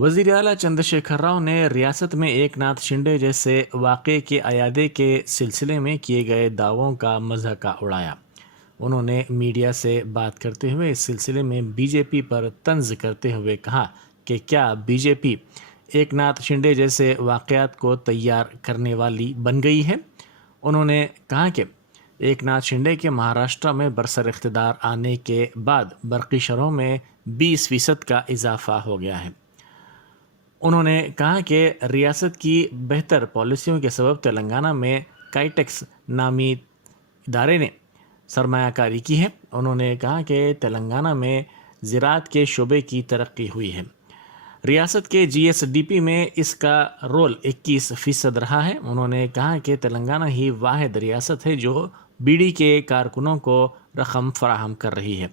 वज़ीर आला चंद्रशेखर राव ने रियासत में एकनाथ शिंदे जैसे वाक़े के अयादे के सिलसिले में किए गए दावों का मज़ाक़ उड़ाया। उन्होंने मीडिया से बात करते हुए इस सिलसिले में बीजेपी पर तंज़ करते हुए कहा कि क्या बीजेपी एकनाथ शिंदे जैसे वाक़यात को तैयार करने वाली बन गई है। उन्होंने कहा कि एकनाथ शिंदे के महाराष्ट्र में बरसर इख्तिदार आने के बाद बरक़ी शरहों में 20% का इजाफा हो गया है। उन्होंने कहा कि रियासत की बेहतर पॉलिसियों के सबब तेलंगाना में काइटेक्स नामी इदारे ने सरमायाकारी की है। उन्होंने कहा कि तेलंगाना में ज़राअत के शोबे की तरक्की हुई है। रियासत के GSDP में इसका रोल 21% रहा है। उन्होंने कहा कि तेलंगाना ही वाहिद रियासत है जो बीड़ी के कारकुनों को रकम फराहम कर रही है।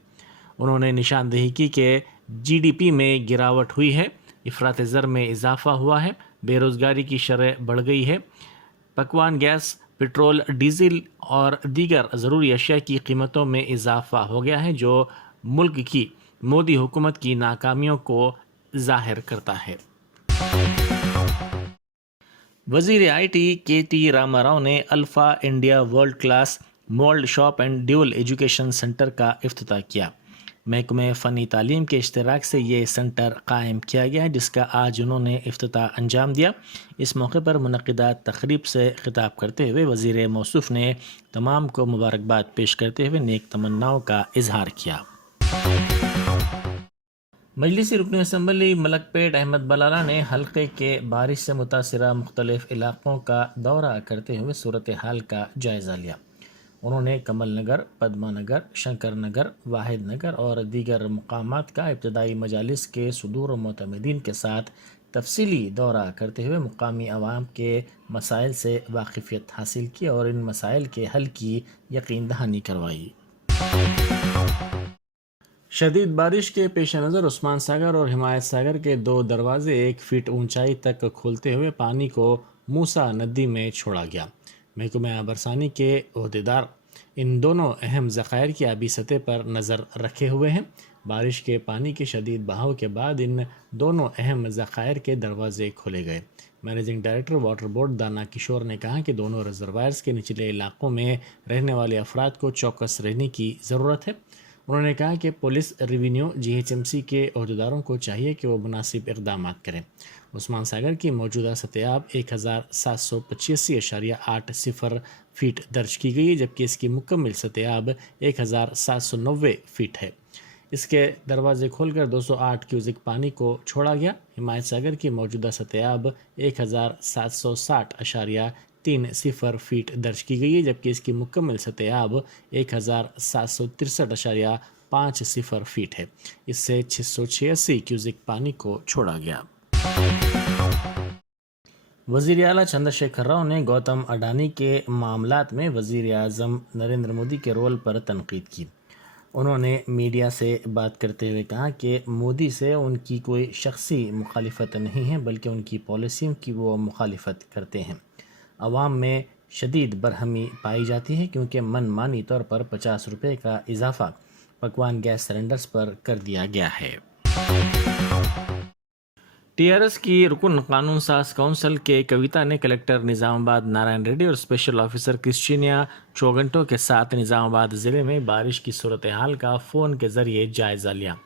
उन्होंने निशानदेही की कि GDP में गिरावट हुई है, इफ़रात ज़र में इजाफा हुआ है, बेरोज़गारी की शरह बढ़ गई है, पकवान गैस, पेट्रोल, डीज़ल और दीगर ज़रूरी अशिया की कीमतों में इजाफा हो गया है जो मुल्क की मोदी हुकूमत की नाकामियों को ज़ाहिर करता है। वज़ीर IT KT रामाराव ने alpha India world class mould shop and dual education centre का इफ्तिताह किया। महकमे फ़नी तालीम के इश्तराक से ये सेंटर कायम किया गया है, जिसका आज उन्होंने इफ्तिताह अंजाम दिया। इस मौके पर मुनक़िदा तक़रीब से ख़िताब करते हुए वज़ीर मौसूफ़ ने तमाम को मुबारकबाद पेश करते हुए नेक तमन्नाओं का इजहार किया। मजलिसी रुकन असम्बली मलकपेट अहमद बलाला ने हल्के के बारिश से मुतासिरा मुख्तलिफ इलाक़ों का दौरा करते हुए सूरत हाल का जायज़ा लिया। उन्होंने कमल नगर, पद्मा नगर, शंकर नगर, वाहिद नगर और दीगर मकामात का इब्तदाई मजालिस के सुदूर मोतमदीन के साथ तफसीली दौरा करते हुए मुकामी अवाम के मसाइल से वाकिफ़ियत हासिल की और इन मसाइल के हल की यकीन दहानी करवाई। शदीद बारिश के पेश नज़र उस्मान सागर और हिमायत सागर के 2 दरवाजे 1 फीट ऊंचाई तक खोलते हुए पानी को मूसा नदी में छोड़ा गया। महकमा बरसानी के ओहदेदार इन दोनों अहम ज़खायर की आबी सतह पर नज़र रखे हुए हैं। बारिश के पानी के शदीद बहाव के बाद इन दोनों अहम ज़खायर के दरवाजे खोले गए। मैनेजिंग डायरेक्टर वाटर बोर्ड दाना किशोर ने कहा कि दोनों रिजर्वायर्स के निचले इलाकों में रहने वाले अफराद को चौकस रहने की ज़रूरत है। उन्होंने कहा कि पुलिस, रेवेन्यू, GHMC के अहदेदारों को चाहिए कि वो मुनासिब इक़दाम करें। उस्मान सागर की मौजूदा सतह 1785.80 फीट दर्ज की गई है, जबकि इसकी मुकम्मल सतह 1790 फीट है। इसके दरवाजे खोलकर 208 क्यूसिक पानी को छोड़ा गया। हिमायत सागर की मौजूदा सतह 1760.30 फीट दर्ज की गई है, जबकि इसकी मुकम्मल सतह 1763.50 फीट है। इससे 686 क्यूसिक पानी को छोड़ा गया। वज़ीर आला चंद्रशेखर राव ने गौतम अडानी के मामलात में वज़ीर आज़म नरेंद्र मोदी के रोल पर तनकीद की। उन्होंने मीडिया से बात करते हुए कहा कि मोदी से उनकी कोई शख्सी मुखालिफत नहीं है, बल्कि उनकी पॉलिसियों की वो मुखालिफत करते हैं। अवाम में शदीद बरहमी पाई जाती है क्योंकि मनमानी तौर पर 50 रुपये का इजाफा पकवान गैस सिलेंडर्स पर कर दिया गया है। TRS की रुकन कानून साज काउंसिल के कविता ने कलेक्टर निज़ामाबाद नारायण रेड्डी और स्पेशल ऑफिसर क्रिश्चिनिया चौगंटो के साथ निज़ामाबाद ज़िले में बारिश की सूरत हाल का फ़ोन के ज़रिए जायज़ा लिया।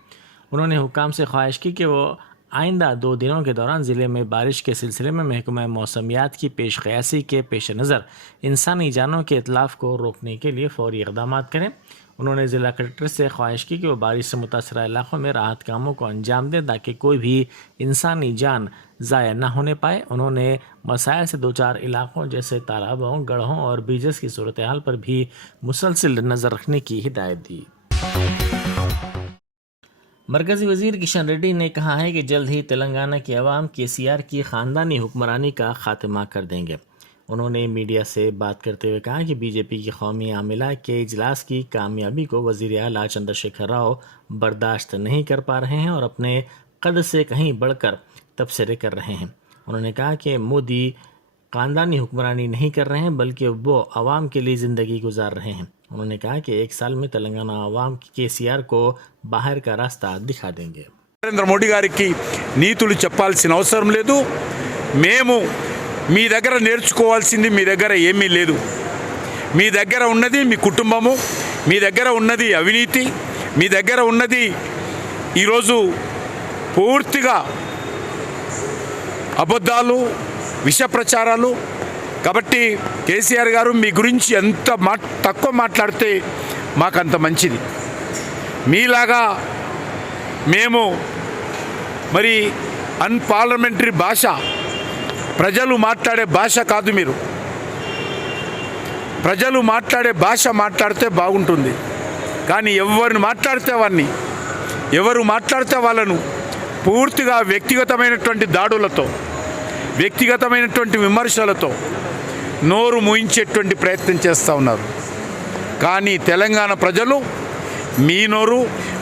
उन्होंने हुकाम से ख्वाहिश की कि वो आइंदा 2 दिनों के दौरान ज़िले में बारिश के सिलसिले में महकमा मौसमियात की पेश क़यासी के पेश नज़र इंसानी जानों के इतलाफ़ को रोकने के लिए फ़ौरी इक़दाम करें। उन्होंने ज़िला कलेक्टर से ख्वाहिश की कि वो बारिश से मुतासरा इलाक़ों में राहत कामों को अंजाम दें ताकि कोई भी इंसानी जान ज़ाया ना होने पाए। उन्होंने मसाइल से 2-4 इलाक़ों जैसे तालाबों, गढ़ों और ब्रिजेस की सूरत हाल पर भी मुसलसल नज़र रखने की हिदायत दी। मरकज़ी वज़ीर किशन रेड्डी ने कहा है कि जल्द ही तेलंगाना की अवाम KCR की ख़ानदानी हुक्मरानी का ख़ात्मा कर देंगे। उन्होंने मीडिया से बात करते हुए कहा कि बीजेपी की कौमी आमिला के इजलास की कामयाबी को वज़ीर आला चंद्रशेखर राव बर्दाश्त नहीं कर पा रहे हैं और अपने कद से कहीं बढ़कर तबसरे कर रहे हैं। उन्होंने कहा कि मोदी ख़ानदानी हुक्मरानी नहीं कर रहे हैं, बल्कि वो आवाम के लिए ज़िंदगी गुजार रहे हैं। उन्होंने कहा कि 1 साल में तेलंगाना आवाम KCR को बाहर का रास्ता दिखा देंगे। నరేంద్ర మోడీ గారికి నీతులు చెప్పాల్సిన అవసరం లేదు. మేము మీ దగ్గర నేర్చుకోవాల్సింది మీ దగ్గర ఏమీ లేదు. మీ దగ్గర ఉన్నది మీ కుటుంబము, మీ దగ్గర ఉన్నది అవినీతి, మీ దగ్గర ఉన్నది ఈరోజు పూర్తిగా అబద్ధాలు, విష ప్రచారాలు. కాబట్టి కేసీఆర్ గారు మీ గురించి ఎంత తక్కువ మాట్లాడితే మాకంత మంచిది. మీలాగా మేము మరి అన్పార్లమెంటరీ భాష, ప్రజలు మాట్లాడే భాష కాదు. మీరు ప్రజలు మాట్లాడే భాష మాట్లాడితే బాగుంటుంది. కానీ ఎవరు మాట్లాడితే వాళ్ళను పూర్తిగా వ్యక్తిగతమైనటువంటి దాడులతో, వ్యక్తిగతమైనటువంటి విమర్శలతో నోరు మూయించేటువంటి ప్రయత్నం చేస్తూ ఉన్నారు. కానీ తెలంగాణ ప్రజలు మీ నోరు,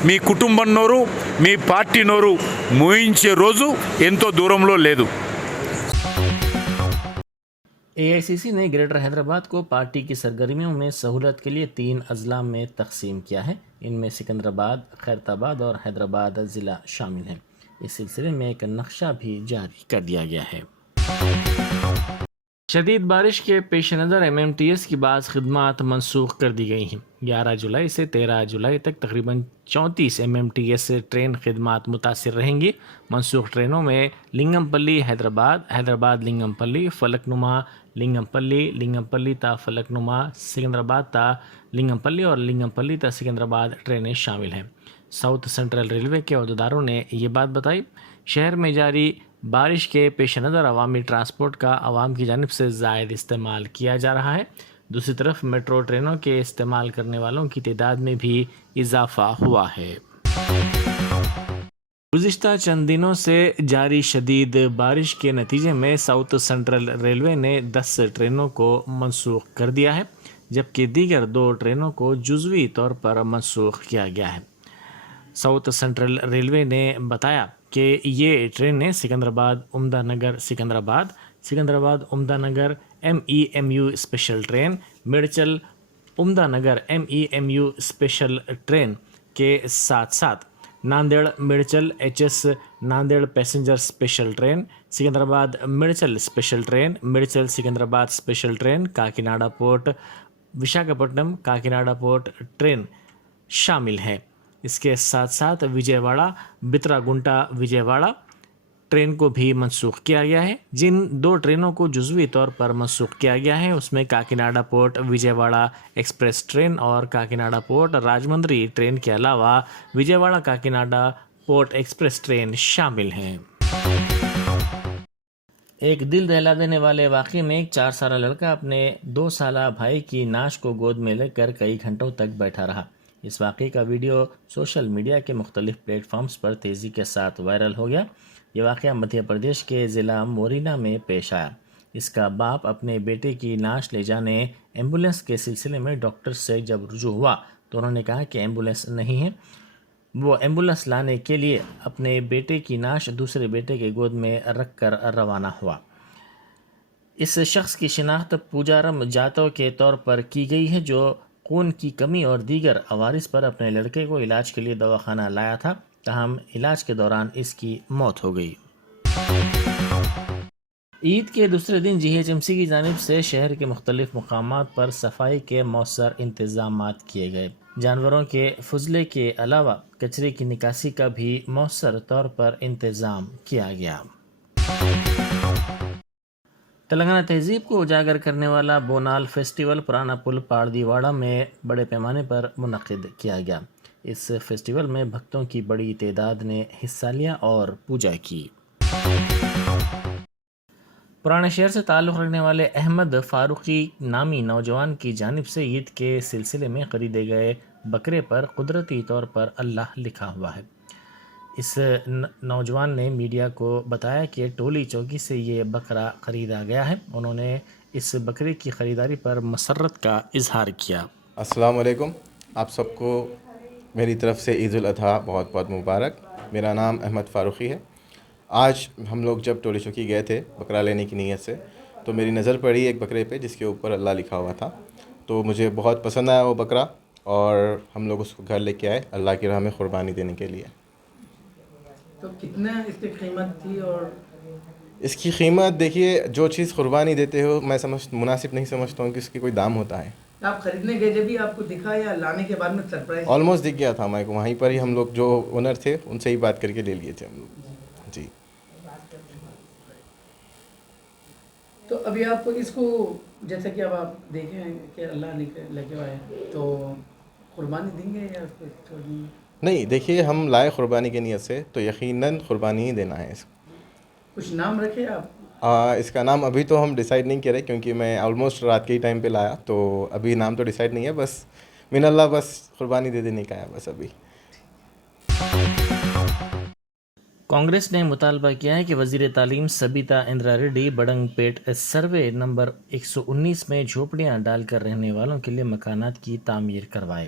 మీ కుటుంబం నోరు, మీ పార్టీ నోరు మూయించే రోజు ఎంతో దూరంలో లేదు. एआईसीसी ने ग्रेटर हैदराबाद को पार्टी की सरगर्मियों में सहूलत के लिए 3 अजला में तकसीम किया है. इनमें सिकंदराबाद, खैरताबाद और हैदराबाद ज़िला शामिल हैं. इस सिलसिले में एक नक्शा भी जारी कर दिया गया है. शदीद बारिश के पेश नज़र एमएमटीएस की बाज़ खिदमात मनसूख कर दी गई हैं. 11 जुलाई से 13 जुलाई तक तकरीबन 34 एमएमटीएस ट्रेन खिदमात मुतासिर रहेंगी. मनसूख ट्रेनों में लिंगमपल्ली हैदराबाद, हैदराबाद लिंगमपल्ली, फलकनुमा लिंगमपल्ली, लिंगमपल्ली ता फलकनुमा, सिकंदराबाद ता लिंगमपल्ली और लिंगमपल्ली ता सिकंदराबाद ट्रेनें शामिल हैं. साउथ सेंट्रल रेलवे के अहदेदारों ने ये बात बताई. शहर में जारी बारिश के पेश नज़र अवामी ट्रांसपोर्ट का आवाम की जानिब से ज़ायद इस्तेमाल किया जा रहा है. दूसरी तरफ मेट्रो ट्रेनों के इस्तेमाल करने वालों की तादाद में भी इजाफा हुआ है. गुज़िश्ता चंद दिनों से जारी शदीद बारिश के नतीजे में साउथ सेंट्रल रेलवे ने 10 ट्रेनों को मनसूख कर दिया है, जबकि दीगर 2 ट्रेनों को जुज़वी तौर पर मनसूख किया गया है. साउथ सेंट्रल रेलवे ने बताया कि ये ट्रेनें सिकंदराबाद उम्दा नगर Secunderabad, Secunderabad Umdanagar MEMU special train, Medchal Umdanagar MEMU special train के साथ साथ Nanded Medchal HS Nanded passenger special train, Secunderabad Medchal special train, Medchal Secunderabad special train, Kakinada port Visakhapatnam Kakinada port train शामिल है. इसके साथ साथ विजयवाड़ा बितरागुंटा विजयवाड़ा ट्रेन को भी मनसूख किया गया है. जिन 2 ट्रेनों को जुज़वी तौर पर मनसूख किया गया है उसमें Kakinada port Vijayawada express train और काकीनाडा पोर्ट राजमंद्री ट्रेन के अलावा Vijayawada Kakinada port express train शामिल हैं. एक दिल दहला देने वाले वाक़े में एक 4 साला लड़का अपने 2 साला भाई की नाश को गोद में लेकर कई घंटों तक बैठा रहा. इस वाक़े का वीडियो सोशल मीडिया के मुख्तलिफ प्लेटफॉर्म्स पर तेज़ी के साथ वायरल हो गया. ये वाक़या मध्य प्रदेश के ज़िला मोरिना में पेश आया. इसका बाप अपने बेटे की नाश ले जाने एम्बुलेंस के सिलसिले में डॉक्टर से जब रुजू हुआ तो उन्होंने कहा कि एम्बुलेंस नहीं है. वो एम्बुलेंस लाने के लिए अपने बेटे की नाश दूसरे बेटे के गोद में रख कर रवाना हुआ. इस शख्स की शिनाख्त पूजारम जातव के तौर पर की गई है, जो खून की कमी और दीगर अवारिस पर अपने लड़के को इलाज के लिए दवाखाना लाया था. ताहम इलाज के दौरान इसकी मौत हो गई. ईद के दूसरे दिन GHMC की जानिब से शहर के मुख्तलिफ मकामात पर सफाई के मौसर इंतज़ामात किए गए. जानवरों के फुजले के अलावा कचरे की निकासी का भी मौसर तौर पर इंतज़ाम किया गया. तेलंगाना तहजीब को उजागर करने वाला बोनाल फेस्टिवल पुराना पुल पारदीवाड़ा में बड़े पैमाने पर मुनक़िद किया गया. इस फेस्टिवल में भक्तों की बड़ी तादाद ने हिस्सा लिया और पूजा की. पुराने शहर से ताल्लुक़ रखने वाले अहमद फ़ारूक़ी नामी नौजवान की जानिब से ईद के सिलसिले में ख़रीदे गए बकरे पर कुदरती तौर पर अल्लाह लिखा हुआ है. इस नौजवान ने मीडिया को बताया कि टोली चौकी से ये बकरा ख़रीदा गया है. उन्होंने इस बकरे की ख़रीदारी पर मसरत का इजहार किया. अस्सलाम वालेकुम, आप सबको मेरी तरफ़ से ईद उल अज़हा बहुत बहुत मुबारक. मेरा नाम अहमद फ़ारूक़ी है. आज हम लोग जब टोली चौकी गए थे बकरा लेने की नीयत से, तो मेरी नज़र पड़ी एक बकरे पे जिसके ऊपर अल्लाह लिखा हुआ था. तो मुझे बहुत पसंद आया वो बकरा और हम लोग उसको घर लेके आए अल्लाह की राह में क़ुरबानी देने के लिए. تو کتنا اس کی قیمت تھی؟ اور اس کی قیمت دیکھیے، جو چیز قربانی دیتے ہو میں مناسب نہیں سمجھتا ہوں کہ اس کی کوئی دام ہوتا ہے. آپ خریدنے گئے جب بھی آپ کو دکھا یا لانے کے بعد میں سرپرائز؟ آلموسٹ دکھ گیا تھا ہمارے کو، وہیں پر ہی ہم لوگ جو اونر تھے ان سے ہی بات کر کے لے لیے تھے ہم لوگ. جی. تو ابھی آپ اس کو جیسا کہ اب آپ دیکھیں کہ اللہ لے کے آئے تو قربانی دیں گے یا اس کو چھوڑ دیں گے؟ نہیں، دیکھیے ہم لائے قربانی کی نیت سے تو یقیناً قربانی ہی دینا ہے. اس کو کچھ نام رکھے آپ؟ اس کا نام ابھی تو ہم ڈیسائیڈ نہیں کر رہے، کیونکہ میں آلموسٹ رات کے ہی ٹائم پہ لایا، تو ابھی نام تو ڈیسائیڈ نہیں ہے. بس من اللہ، بس قربانی دے دینے کا ہے بس ابھی. کانگریس نے مطالبہ کیا ہے کہ وزیر تعلیم سبیتا اندرا ریڈی بڑنگ پیٹ سروے نمبر 119 میں جھوپڑیاں ڈال کر رہنے والوں کے لیے مکانات کی تعمیر کروائے.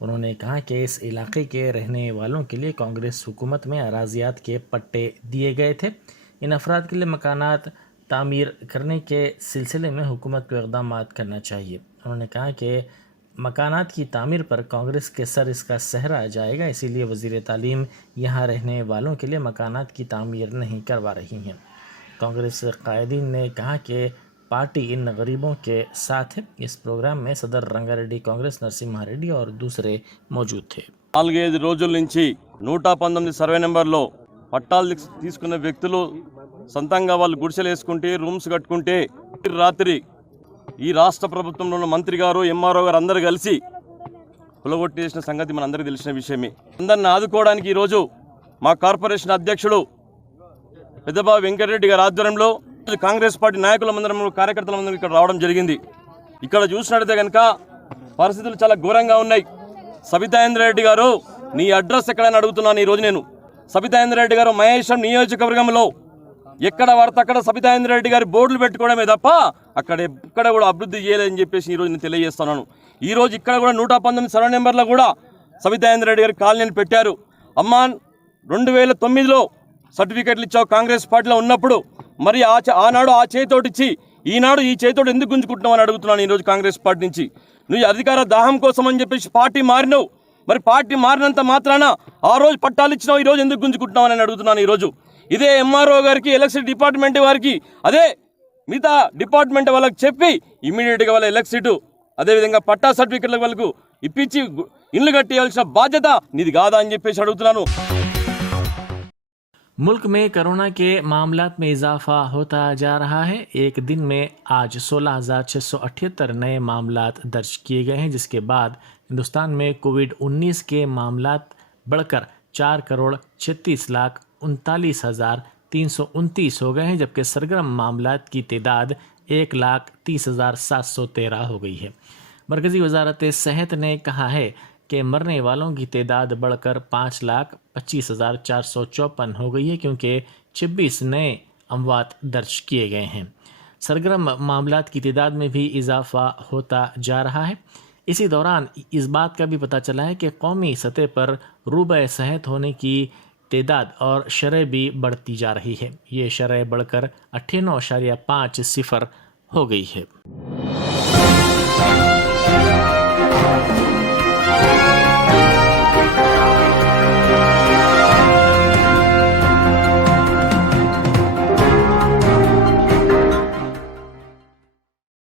انہوں نے کہا کہ اس علاقے کے رہنے والوں کے لیے کانگریس حکومت میں اراضیات کے پٹے دیے گئے تھے. ان افراد کے لیے مکانات تعمیر کرنے کے سلسلے میں حکومت کو اقدامات کرنا چاہیے. انہوں نے کہا کہ مکانات کی تعمیر پر کانگریس کے سر اس کا سہرا جائے گا، اسی لیے وزیر تعلیم یہاں رہنے والوں کے لیے مکانات کی تعمیر نہیں کروا رہی ہیں. کانگریس قائدین نے کہا کہ پارٹی ان غریبوں کے ساتھ ہے. اس پروگرام میں صدر رنگاریڈی کانگریس نرسمہا ریڈی اور دوسرے موجود تھے. 4-5 రోజుల నుంచి 119 సర్వే నెంబర్లో పట్టాలు తీసుకున్న వ్యక్తులు సొంతంగా వాళ్ళు గుడిసెలు వేసుకుంటే, రూమ్స్ కట్టుకుంటే రాత్రి ఈ రాష్ట్ర ప్రభుత్వంలో ఉన్న మంత్రి గారు, ఎంఆర్ఓ గారు అందరూ కలిసి కులగొట్టేసిన సంగతి మనందరికీ తెలిసిన విషయమే. అందరిని ఆదుకోవడానికి ఈరోజు మా కార్పొరేషన్ అధ్యక్షుడు పెద్దబాబు వెంకటరెడ్డి గారి ఆధ్వర్యంలో కాంగ్రెస్ పార్టీ నాయకులందరం, కార్యకర్తలందరం ఇక్కడ రావడం జరిగింది. ఇక్కడ చూసినట్లయితే కనుక పరిస్థితులు చాలా ఘోరంగా ఉన్నాయి. సబితా ఇంద్రారెడ్డి గారు, నీ అడ్రస్ ఎక్కడని అడుగుతున్నాను ఈరోజు నేను. సబితా ఇంద్రారెడ్డి గారు మహేశ్వరం నియోజకవర్గంలో ఎక్కడ పడితే అక్కడ సబితా ఇంద్రారెడ్డి గారి బోర్డులు పెట్టుకోవడమే తప్ప ఎక్కడ కూడా అభివృద్ధి చేయలేదని చెప్పేసి ఈరోజు నేను తెలియజేస్తున్నాను. ఈరోజు ఇక్కడ కూడా 119 సర్వే నెంబర్లో కూడా సబితా ఇంద్రారెడ్డి గారి కాలనీని పెట్టారు. అమ్మా, 2009లో సర్టిఫికెట్లు ఇచ్చావు కాంగ్రెస్ పార్టీలో ఉన్నప్పుడు, మరి ఆనాడు ఆ చేతితోటి ఇచ్చి ఈనాడు ఈ చేతితోటి ఎందుకు గుంజుకుంటున్నావు అని అడుగుతున్నాను ఈరోజు కాంగ్రెస్ పార్టీ నుంచి. నువ్వు అధికార దాహం కోసం అని చెప్పేసి పార్టీ మారినావు, మరి పార్టీ మారినంత మాత్రాన ఆ రోజు పట్టాలు ఇచ్చినావు, ఈరోజు ఎందుకు గుంజుకుంటున్నావు అని అడుగుతున్నాను. ఈరోజు ఇదే ఎంఆర్ఓ గారికి, ఎలక్ట్రిసిటీ డిపార్ట్మెంట్ వారికి, అదే మిగతా డిపార్ట్మెంట్ వాళ్ళకి చెప్పి ఇమీడియట్గా వాళ్ళ ఎలక్ట్రిసిటీ అదేవిధంగా పట్టా సర్టిఫికెట్ల వాళ్ళకు ఇప్పించి ఇల్లు కట్టేయాల్సిన బాధ్యత నీది కాదా అని చెప్పేసి అడుగుతున్నాను. मुल्क में कोरोना के मामलात में इजाफा होता जा रहा है. एक दिन में आज 16,678 नए मामलात दर्ज किए गए हैं, जिसके बाद हिंदुस्तान में कोविड-19 के मामलात बढ़कर 4,36,39,329 हो गए हैं, जबकि सरगर्म मामलात की तादाद 1,30,713 हो गई है. मरकज़ी वजारत सेहत ने कहा है कि मरने वालों की तादाद बढ़कर 5,25,454 हो गई है, क्योंकि 26 नए अमवात दर्ज किए गए हैं. सरगर्म मामलात की तादाद में भी इजाफा होता जा रहा है. इसी दौरान इस बात का भी पता चला है कि कौमी सतह पर रूबे सेहत होने की तादाद और शरह भी बढ़ती जा रही है. ये शरह बढ़कर 98.50 हो गई है.